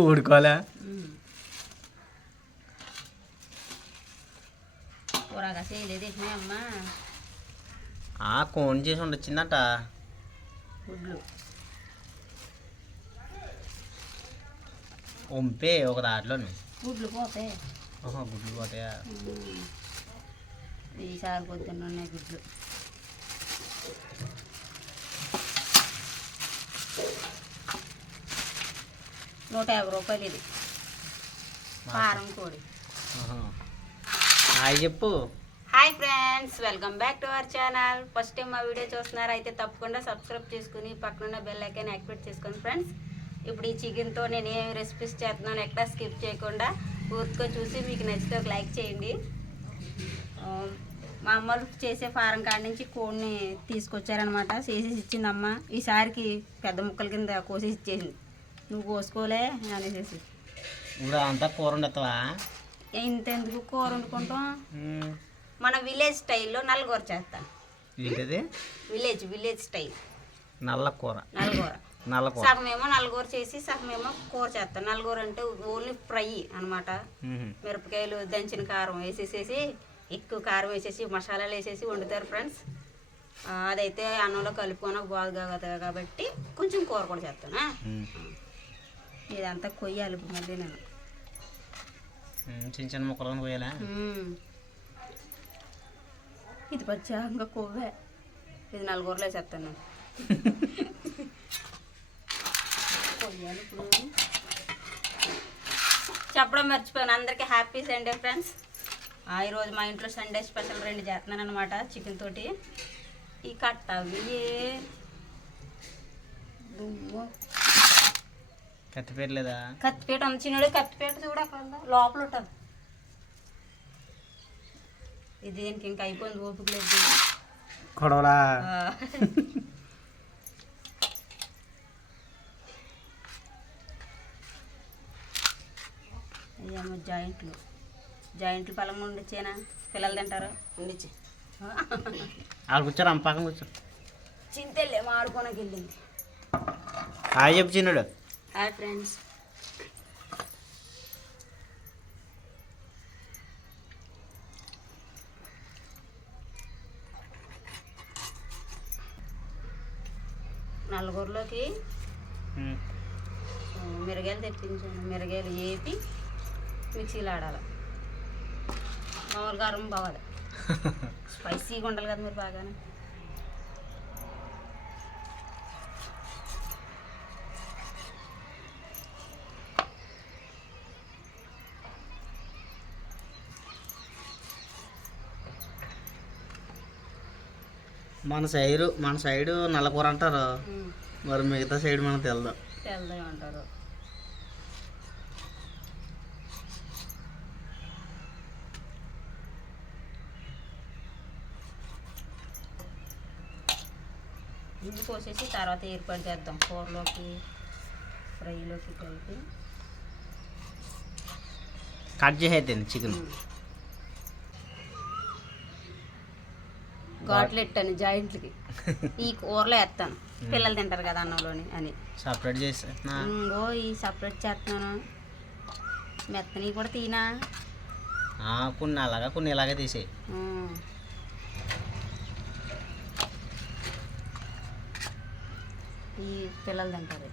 ఊడుకోలే కూరగా చేయలేదు అమ్మా. ఆ కోన్ చేసి ఉండొచ్చిందంట. గుడ్లు. వంపే ఒక దాంట్లోని గుడ్లు పోతాయి గుడ్లు పోతాయా. ఈసారి పొద్దున్న ఉన్నాయి గుడ్లు. నూట యాభై రూపాయలు ఇది. కారం కోడి. హాయ్ చెప్పు. Hi friends welcome back to our channel. First time మా వీడియో చూస్తున్నారు అయితే తప్పకుండా సబ్స్క్రైబ్ చేసుకుని పక్కనున్న బెల్ ఐకాన్ యాక్టివేట్ చేసుకోండి ఫ్రెండ్స్. ఇప్పుడు ఈ చికెన్తో నేను ఏం రెసిపీస్ చేస్తున్నాను ఎక్కడ స్కిప్ చేయకుండా పూర్తిగా చూసి మీకు నచ్చితే ఒక లైక్ చేయండి. మా అమ్మలు చేసే ఫారం కాడి నుంచి కోడిని తీసుకొచ్చారనమాట చేసేసి ఇచ్చింది అమ్మ. ఈసారికి పెద్ద ముక్కల కింద కోసేసి ఇచ్చేసింది. నువ్వు కోసుకోలే అనేసి ఇప్పుడు అంతా కూర ఉండేస్తావా ఇంతెందుకు కూర వండుకుంటాం? మన విలేజ్ స్టైల్లో నలుగూర చేస్తాను ఏంటది? Village village style. నల్ల కూర. నలుగూర. నల్ల కూర. సగం ఏమో నలుగూర చేసి సగం ఏమో కూర చేస్తాను నలుగూర అంటే ఓన్లీ ఫ్రై అన్నమాట. మ్మ్. మిరపకాయలు దంచిన కారం వేసేసేసి ఎక్కువ కారం వేసేసి మసాలాలు వేసేసి వండుతారు ఫ్రెండ్స్. అదైతే అన్నంలో కలుపుకొని బాగా కాబట్టి కొంచెం కూర కూడా చేస్తాను. ఇదంతా కొయ్యాలి ఇప్పుడు మళ్ళీ నేను. చిన్న చిన్న ముక్కలను మ్మ్. ఇది పచ్చాక కొవ్వే. ఇది నలుగురులో నేను. కొయ్యాలి ఇప్పుడు చెప్పడం మర్చిపోయాను. అందరికీ హ్యాపీ సండే ఫ్రెండ్స్. ఈరోజు మా ఇంట్లో సండే స్పెషల్ రెండు చేస్తున్నాను అనమాట చికెన్ తోటి. ఈ కట్ట అవి దుమ్ము కత్తి పెట్టలేదా కత్తిపేట అమ్ముచినాడు కత్తిపేట చూడ? లోపల ఉంటుంది. ఇది దీనికి ఇంకా అయిపోయింది ఓపిక లేదు కొడవలా ఆ. అయ్యమ్మ జాయింట్లు. జాయింట్లు పొలం ఉండిచ్చేనా? పిల్లలు తింటారు? ఉండిచ్చి. ఆడ కూర్చోరు అమ్మ పక్కన కూర్చో. చింతెళ్ళే ఆడుకోనకి వెళ్ళింది హాయ్ చెప్పు చిన్నుడు. Hi friends. నలుగురిలోకి మిరగాయలు తెప్పించాను మిరగాయలు వేపి మిక్సీలో ఆడాలి మామూలు కారం బావాలి స్పైసీగా ఉండాలి కదా మీరు బాగానే. మన సైడు మన సైడు నల్ల కూర అంటారు మరి మిగతా సైడ్ మనకు తెలదు. తెల్లగా ఉంటారు ఇల్లు కోసేసి తర్వాత ఏర్పాటు చేద్దాం. కూరలోకి ఫ్రైలోకి కలిపి. కట్ చేసేద్దండి చికెన్. ఘాట్లు ఎట్టాను జాయింట్లకి. ఈ కూరలో వేస్తాను. పిల్లలు తింటారు కదా అన్నంలోని అని. సపరేట్ చేసేస్తున్నా ఇంగో ఈ సపరేట్ చేస్తున్నాను. మెత్తని కూడా తీనా? కొన్ని అలాగా కొన్ని ఇలాగే తీసేయి. ఈ పిల్లలు తింటారు.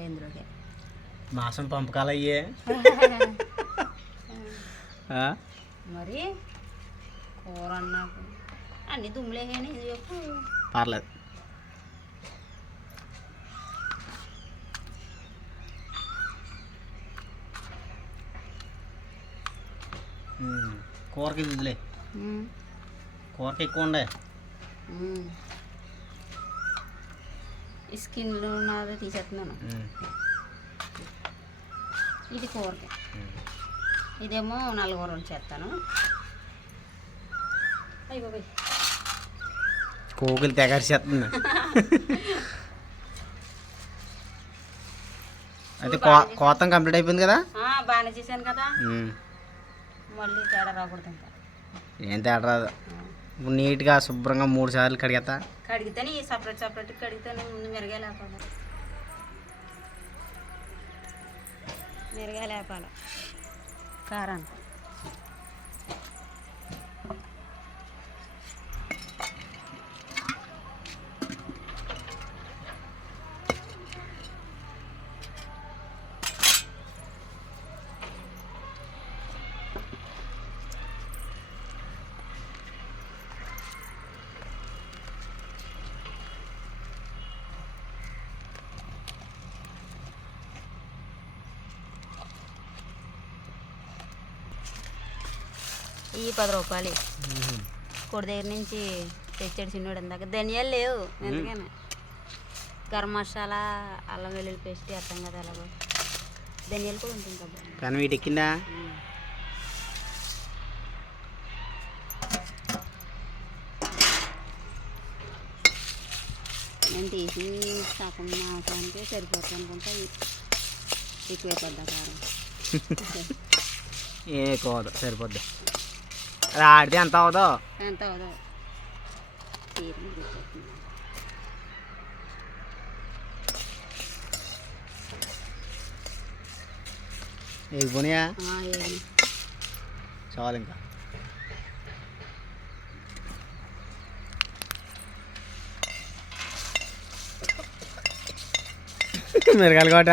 ఇందులోకి. మాసం పంపకాలు అయ్యే. ఆ? మరి? కూర అన్నాకు అన్ని దుమ్ములేగానే ఇది చెప్పు పర్లేదు. కూరకి ఉమ్. కూరకి ఎక్కువ ఉండే. ఈ స్కిన్లో నాది తీసేస్తున్నాను. ఇది కూరకి. ఇదేమో నలుగురు చేస్తాను అయ్యి బాబాయ్. కోకిలు తెగరిచేస్తుంది అయితే కోతం కంప్లీట్ అయిపోయింది కదా? బాగానే చేశాను కదా. మళ్ళీ తేడా రాకూడదు ఇంకా. ఏం తేడా రాదు. నీట్గా శుభ్రంగా మూడు సార్లు కడిగేస్తా కడిగితేనే ఈ సపరేట్ సపరేట్ కడిగితేనే ముందు మెరుగే లేకుండా మిరగాయలు వేపాలి కారం ఈ పది రూపాయలు. కొడి దగ్గర నుంచి తెచ్చాడు చిన్నోడు ఇందాక. ధనియాలు లేవు ఎందుకని? గరం మసాలా అల్లం వెల్లుల్లి పేస్ట్ వేస్తాం కదా అలాగో ధనియాలు కూడా ఉంటుంది కదా. కానీ వీటి ఎక్కిందా నేను తీసి సగం మాసానికి సరిపోతుంది అనుకుంటా. ఎక్కువైపోద్దా కారం. ఏ కోదు సరిపోద్ది. అది ఆడితే ఎంత అవదో ఎంత అవదో ఆ, ఏమి. చాలు ఇంకా. మిరగాయలు కోట.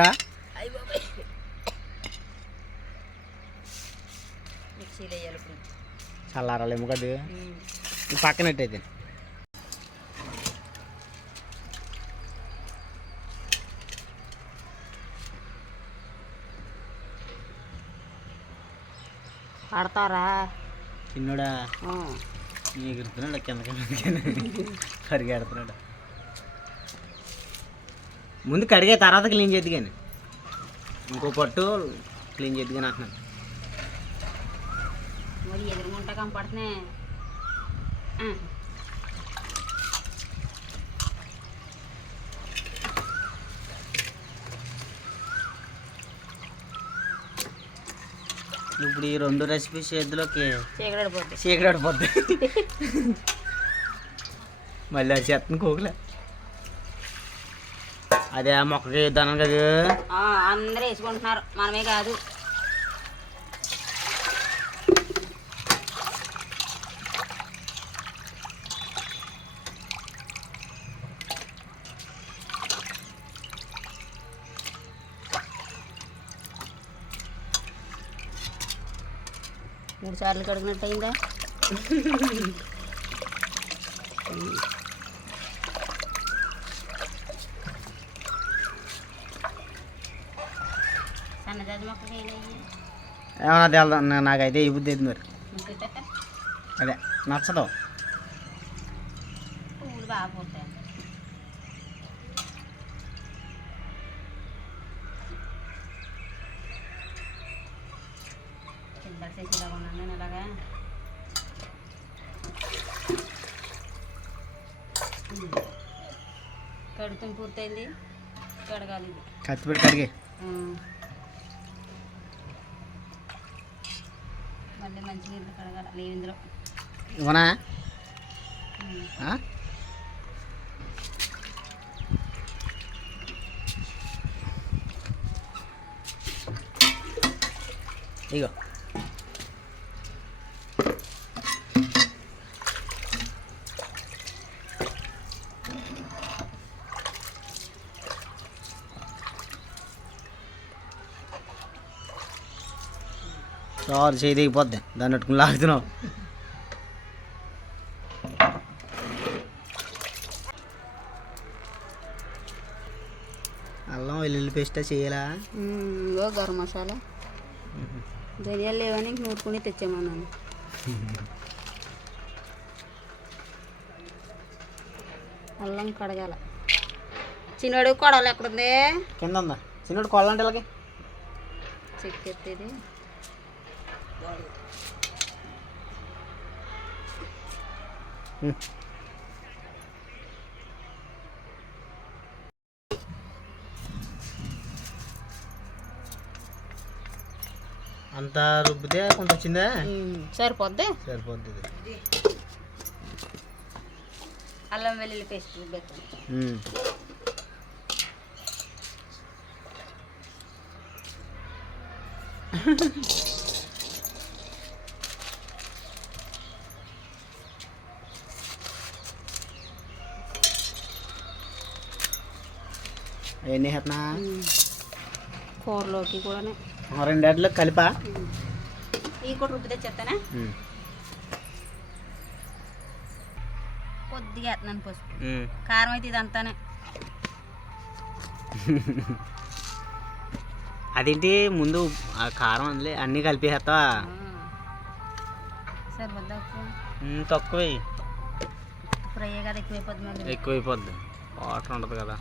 మిక్సీలో వేయాలి చల్లారాలేమో కదా ఉమ్. పక్కనట్టయితే ఆడతారా చిన్నోడా. ఎగురుతున్నాడు కిందకి పరిగెడుతున్నాడు ముందు కడిగే తర్వాత క్లీన్ చేద్ది కానీ ఇంకో పట్టు క్లీన్ చేద్ది కానీ అంటున్నాను మరి కంపడుతున్నాయి ఆ. ఇప్పుడు ఈ రెండు రెసిపీస్ చేతిలోకి చీకటి పడిపోద్ది మళ్ళీ అది చేస్తాను కోకులే. అదే మొక్కకి వేద్దాను కదా. అందరూ వేసుకుంటున్నారు. మనమే కాదు. మూడు సార్లు కడిగినట్టు అయిందా ఏమన్నా తెల్దా? నాకైతే ఈ బుద్ధి అయితే మరి. అదే నచ్చదు పువ్వులు బాగా పోతాయి కింద చేసేలా ఉన్నాను నేను అలాగా కడుతం పూర్తయింది. కడగాలి ఇది. కత్తి పెట్టి కడిగి. మళ్ళీ మంచి నీళ్ళు కడగాలి ఇందులో ఇవ్వనా చాలు చేయి దిగిపోద్ది. దాన్ని పట్టుకుని లాగుతున్నావు. అల్లం వెల్లుల్లి పేస్ట్ చేయాలా? ఇగో గరం మసాలా. ధనియాలు లేవని నూరుకుని తెచ్చామన్నాను అల్లం కడగాల. చిన్నడు కొడవలు ఎక్కడుంది? కింద ఉందా? చిన్నోడు ఇలాగే చెక్కెత్తేది అంత రుబ్బితే కొంత వచ్చిందా? సరిపోద్ది. సరిపోద్ది. అల్లం వెల్లుల్లి పేస్ట్ రుబ్బేస్తాను ఎన్ని వేస్తున్నా. కూరలోకి కూడా రెండేళ్ళు కలిపా? ఈ కూడా రుబ్బి తెచ్చేస్తానా? కొద్దిగా వేస్తున్నాను పసుపు. కారం అయితే ఇదంతానే అదేంటి? ముందు ఆ కారం అందులో అన్నీ కలిపేస్తావా తక్కువ. ఫ్రై కదా ఎక్కువైపోద్ది ఎక్కువైపోద్ది. వాటర్ ఉంటుంది కదా.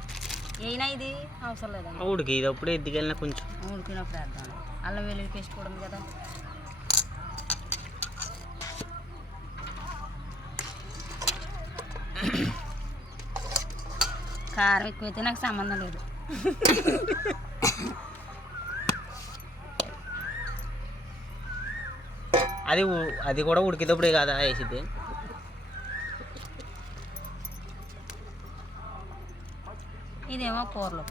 అయినా ఇది? అవసరం లేదండి ఉడికి. ఇది అప్పుడే ఎద్దుకెళ్ళినా కొంచెం. ఉడికినప్పుడు వేద్దాం. అల్లం వెల్లుల్లి పేస్ట్ కూడా ఉంది కదా. కారం ఎక్కువైతే నాకు సంబంధం లేదు. అది అది కూడా ఉడికేటప్పుడే కదా వేసిద్ది? ఇదేమో కూరలు.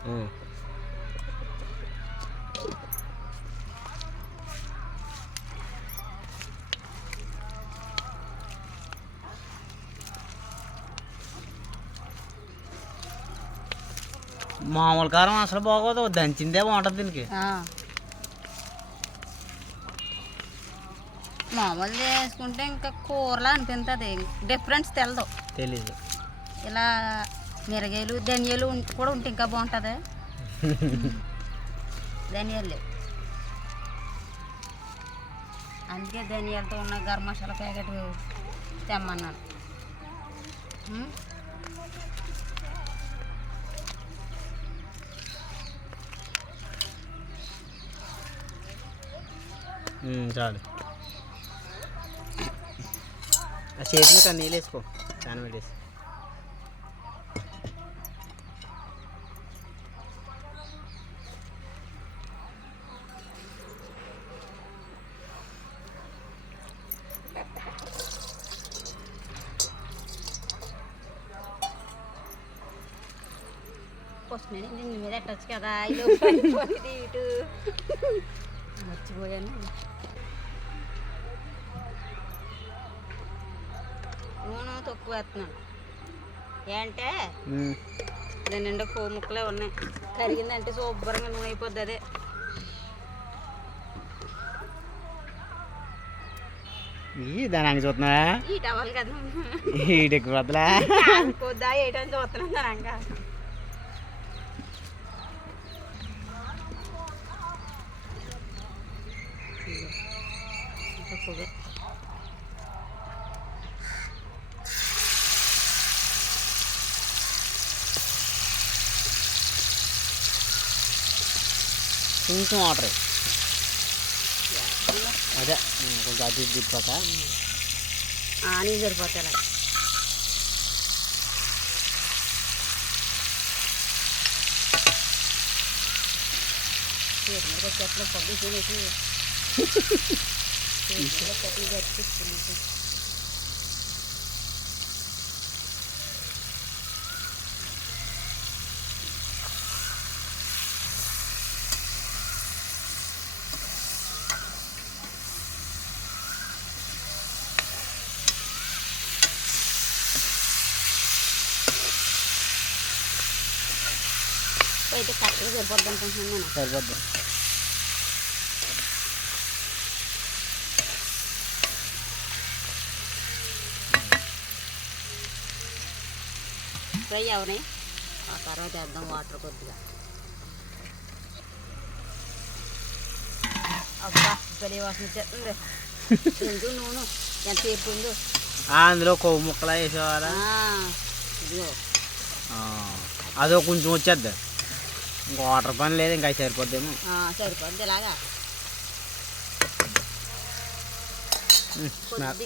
మామూలు కారం అసలు బాగోదు. దంచిందే బాగుంటుంది దీనికి. మామూలు చేసుకుంటే ఇంకా కూరలా అనిపిస్తుంది డిఫరెన్స్ తెలదు. తెలీదు. ఇలా మిరగాయలు ధనియాలు కూడా ఉంటే ఇంకా బాగుంటుంది. ధనియాలు. అందుకే ధనియాలతో ఉన్న గరం మసాలా ప్యాకెట్ తెమ్మన్నాను. చాలు. ఆ చేతి మీద నీళ్ళు వేసుకో చాలా పెట్టేసి కదా ఇటు. మర్చిపోయాను. నూనె తక్కువ వేస్తున్నాను. ఏంటే? దాని నిండా కో ముక్కలే ఉన్నాయి. కరిగిందంటే శుభ్రంగా నూనె అయిపోద్ది అదే. ఈ దానికి చూస్తున్నావా? ఈ టవల్ కదా. ఈడెక్కి వదలా కొద్దా ఏటని చూస్తున్నాను దానంగా తక్కువే కొంచెం వాటర్ అదే ఉమ్, కొంచెం అటు ఇటు తిప్పాక అని సరిపోతాయి అలా చెట్లు పబ్బి తినేసి చెట్లు గట్టిస్తున్నాయి అయితే కరెక్ట్గా సరిపోద్ది అనుకుంటున్నాను నేను. సరిపోద్ది. ఫ్రై అవని. ఆ తర్వాత వేద్దాం వాటర్ కొద్దిగా. అబ్బా బలి వాసన వచ్చేస్తుంది. ఎందు నూనె? ఎంత సేపు ఉందో అందులో కొవ్వు ముక్కలా వేసేవారా? ఇదిగో. అదో కొంచెం వచ్చేద్ది. ఇంకా వాటర్ పని లేదు ఇంకా సరిపోద్దేమో. సరిపోద్ది ఇలాగా.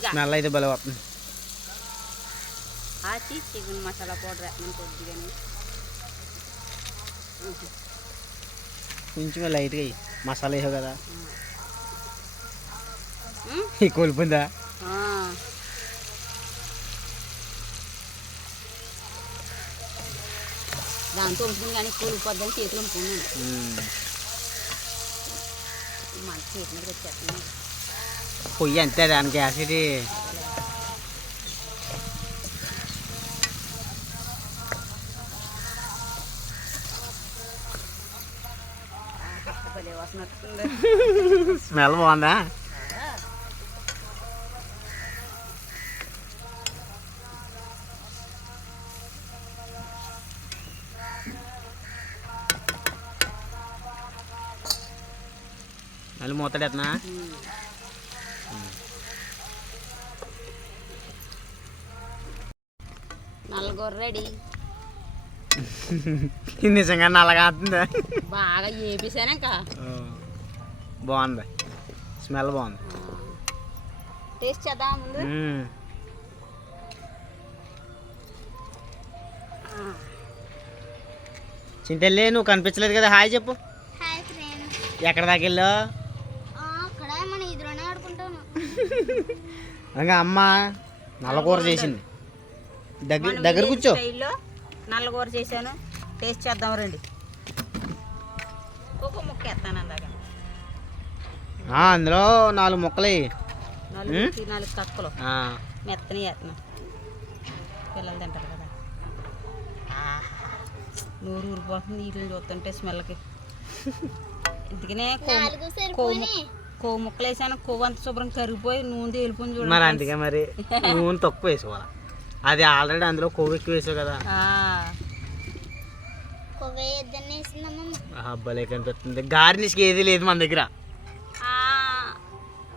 స్మెల్ అయితే వస్తుంది. ఆచి చికెన్ మసాలా పౌడర్ వేస్తున్నాను కొద్దిగానే. ఉహు. కొంచెం లైట్గా. మసాలా వేసావు కదా. కోల్పోయిందా? దాంతో ఉంటుంది కానీ కూలిపోద్దని చేతులు అనుకున్నాను ఉమ్. మన చేతి మీద వచ్చేస్తున్నాయి పొయ్యి అంతే దానికి యాసిడ్ భలే వాసన వస్తుంది స్మెల్ బాగుందా మళ్ళీ మూతడేస్తున్నా నల్లగొర్ర రెడీ. నిజంగా నల్లగా అవుతుంది బాగా ఏపీసాను ఇంకా? బాగుంది. స్మెల్ బాగుంది. టేస్ట్ చేద్దాం ముందు. చింతల్లి నువ్వు కనిపించలేదు కదా. హాయ్ చెప్పు. ఎక్కడ దాకా వెళ్ళావు? ఇంకా అమ్మ నల్లకూర చేసింది. దగ్గర దగ్గర కూర్చో. నల్లగూర చేశాను. టేస్ట్ చేద్దాం రండి. ఒక్కొక్క ముక్క ఎత్తాను అందాక. ఆ, అందులో నాలుగు ముక్కలు. నాలుగు నాలుగు కక్కలు ఆ. మెత్తని వేస్తున్నాం పిల్లలు తింటారు కదా. నూరు ఊరిపోతుంది వీటిని చూస్తుంటే స్మెల్కి. ఇందుకనే నాలుగు కొవ్వు కొవ్వు ముక్కలు వేసాను కొవ్వు అంత శుభ్రం కరిగిపోయి నూనె తేలిపోయింది మరి చూడండి అందుకే మరి నూనె తక్కువ వేసుకోవాలి? అది ఆల్రెడీ అందులో కొవ్వు ఎక్కువ వేసావు కదా. అబ్బాలే కనిపిస్తుంది. గార్నిష్కి ఏది లేదు మన దగ్గర. ఆ,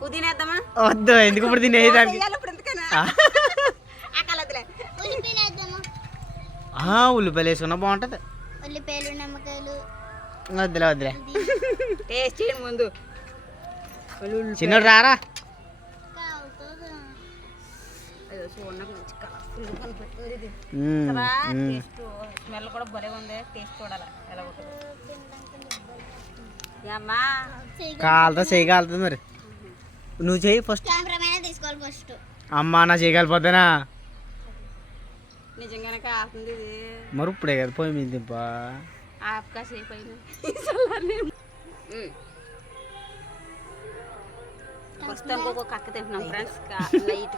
పుదీనేద్దామా వద్దు ఎందుకు ఇప్పుడు కలదులే ఉల్లిపాయలు వేసుకున్నా బాగుంటుంది. ఉల్లిపాయలు నిమ్మకాయలు. వద్దులే వద్దులే. టేస్ట్ ముందు. చిన్నోడు రారా? స్మెల్ కూడా భలే ఉంది. టేస్ట్ చూడాలి ఎలా ఉంటుంది. అమ్మా? కాలుతో చేయగలుగుతుంది మరి. నువ్వు చేయి ఫస్ట్ కెమెరామైన తీసుకోవాలి ఫస్ట్ అమ్మా నా చేయగలిపోతానా నిజంగానే కాస్తుంది ఇది. మరి ఇప్పుడే కదా పోయి మీద దింపా. ఆపకా సేపు అయినా తింటున్నాం ఫ్రెండ్స్ లైట్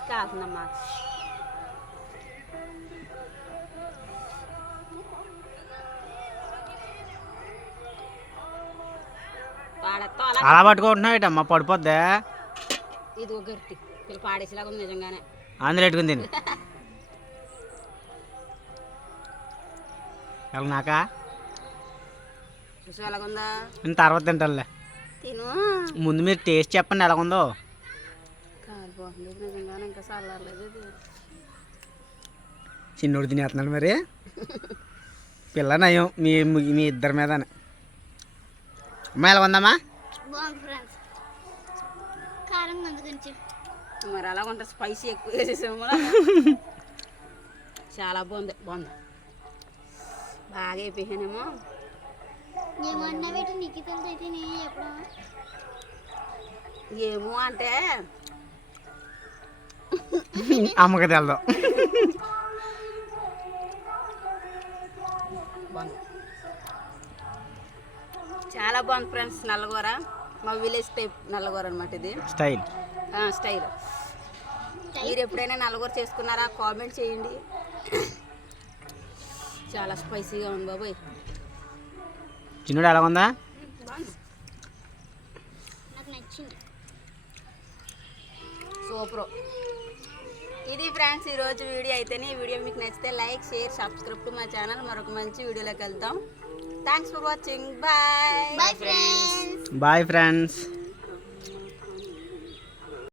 పాడతో అలా అలా పట్టుకుంటున్నావు ఏంటమ్మా పడిపోద్దా? ఇది ఒక గట్టి. పాడేసేలాగా ఉంది నిజంగానే. అందులో పెట్టుకుని తిని. ఎలా నాకా? చూసి ఎలాగుందా? నేను తర్వాత తింటానులే. తిను. ముందు మీరు టేస్ట్ చెప్పండి ఎలాగుందో. నిజంగానే ఇంకా చల్లారలేదు ఇది. చిన్నోడు తినేస్తున్నాడు మరి. పిల్ల నయం. మీ మీ ఇద్దరి మీదనే. అమ్మా ఎలా ఉందమ్మా? బాగుంది ఫ్రెండ్స్. కారం ఉంది కొంచెం. మరి అలా ఉంటుంది స్పైసీ ఎక్కువ వేసేసాము చాలా బాగుంది. బాగుంది? బాగా అయిపోయానేమో ఏమన్నా పెట్టి నీకు తెలుసు అయితే నేను చెప్పడం ఏమో అంటే అమ్మకి తెలదు చాలా బాగుంది ఫ్రెండ్స్ నల్లగూర. మా విలేజ్ టైప్ నల్లగూర అనమాట ఇది. స్టైల్. స్టైల్. మీరు ఎప్పుడైనా నల్లగూర చేసుకున్నారా? కామెంట్ చేయండి. చాలా స్పైసీగా ఉంది బాబోయ్. చిన్నోడు ఎలా ఉందా? సూపర్. ఇది ఫ్రెండ్స్ ఈరోజు వీడియో అయితేనే ఈ వీడియో మీకు నచ్చితే లైక్ షేర్ సబ్స్క్రైబ్ టు మా ఛానల్. మరొక మంచి వీడియోలోకి వెళ్తాం thanks for watching bye bye friends bye friends